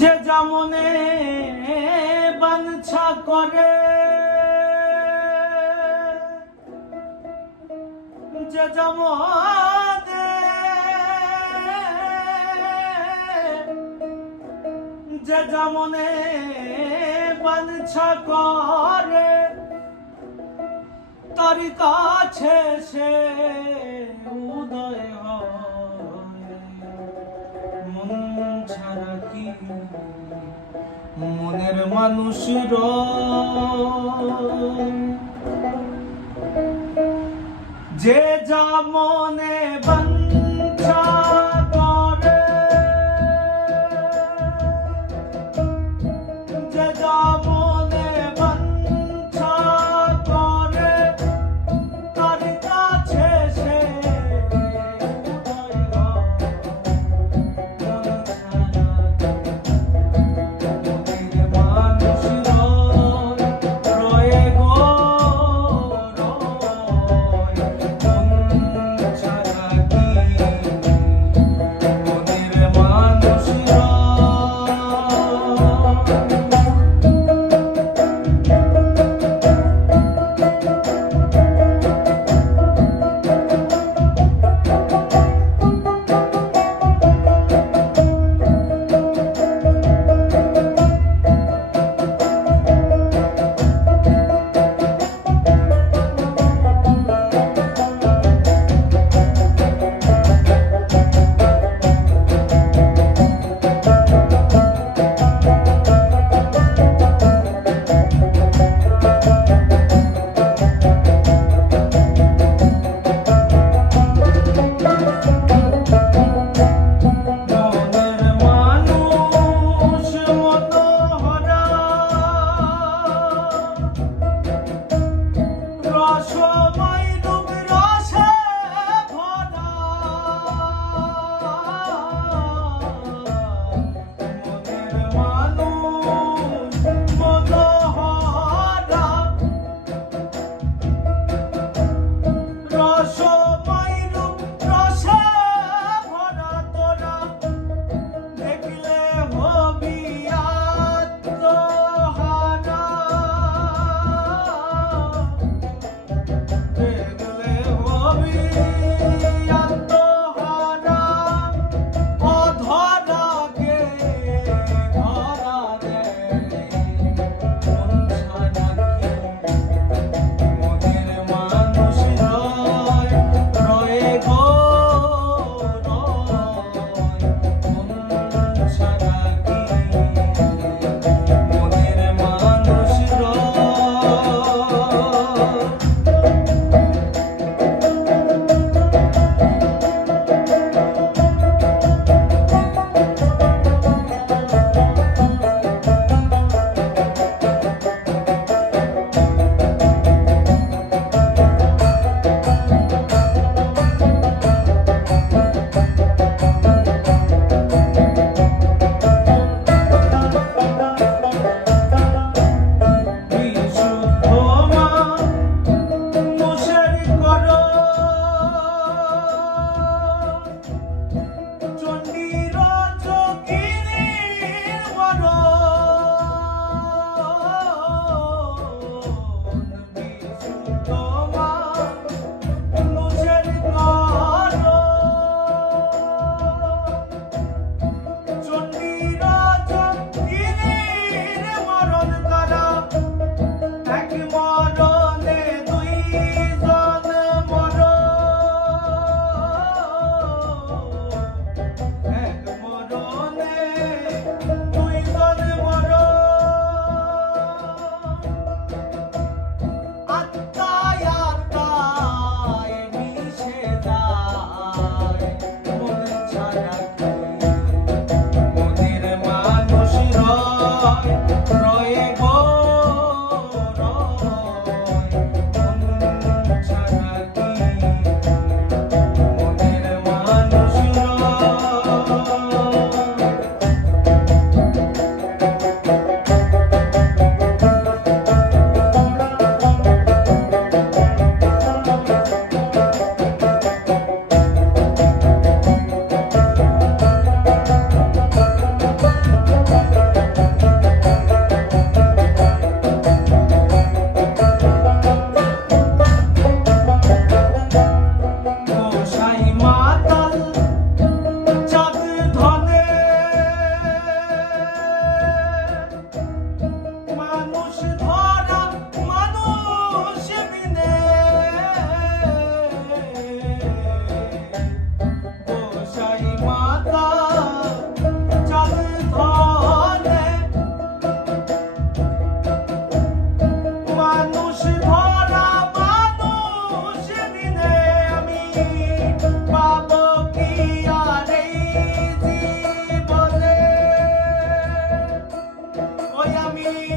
যে যেমনে বাঞ্ছা করে যে যেমনে যে যেমনে বাঞ্ছা করে তার কাছে সে উদয় মন মনের মানুষের যে যা মনে বাঞ্ছা Joshua. রয়ে Thank you.